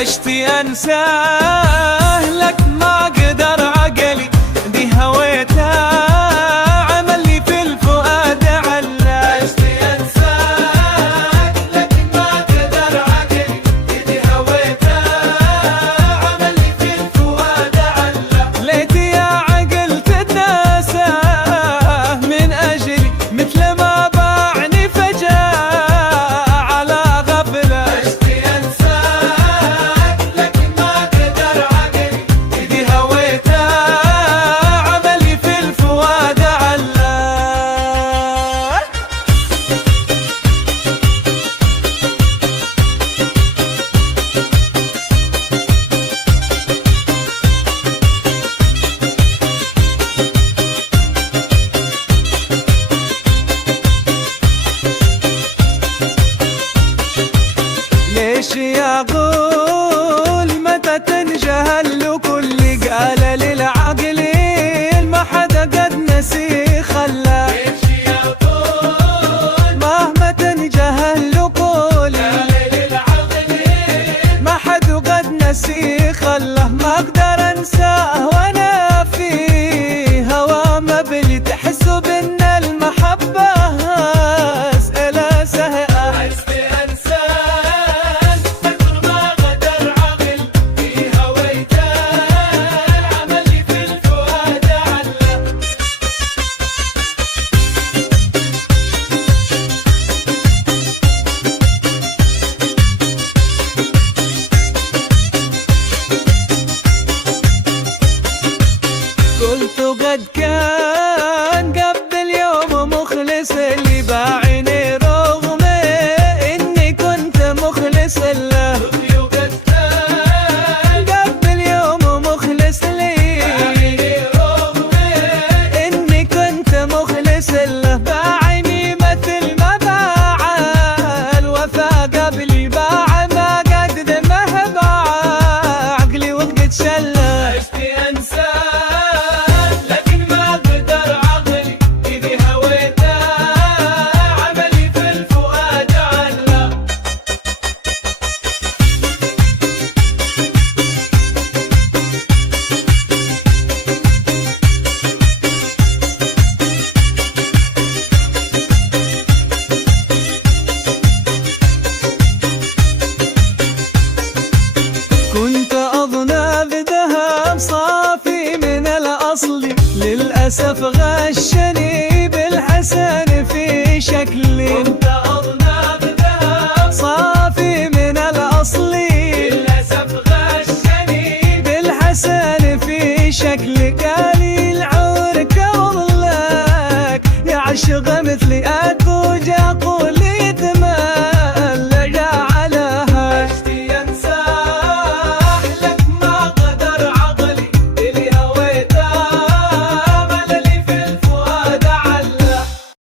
عشتي انساه لك ما قدر عقلي، دي هويتها عمل لي في الفؤاد علا. عشتي انساه لك ما قدر عقلي، دي هويتها عمل لي في الفؤاد علا. ليتي يا عقل تتناساه من اجلي مثل ما باعني فجاه على غفله. عشتي انساه لك ما قدر عقلي، دي هويتها عمل لي في الفؤاد علا. ليش يقول متى تنجهل له كل قال للعاقلين ما حدا قد نسي خلاه. ليش يقول مهما تنجهل له كل قال للعاقلين ما حدا قد نسي خلاه. ما اقدر انساه وانا في هوا ما بلي تحسوا بان المحبه اسئله سهله. عشتي انسان فكر ما غدر عقل، في هويته عمل لي في الفؤاد علا. قلت قد كان قبل يوم مخلص اللي باعني رغم اني كنت مخلص له. قد كان قبل يوم مخلص لي باعني رغم اني كنت مخلص له. باعني مثل ما باع الوفا قبلي باع ما قد ما باع عقلي وقد شله. عشتي انسان لكن ما قدر عقلي، إذا هويته عملي في الفؤاد علا. كنت أظن بذهب صافي من الأصل، للأسف غشني بالحسن في شكلي. كنت أظن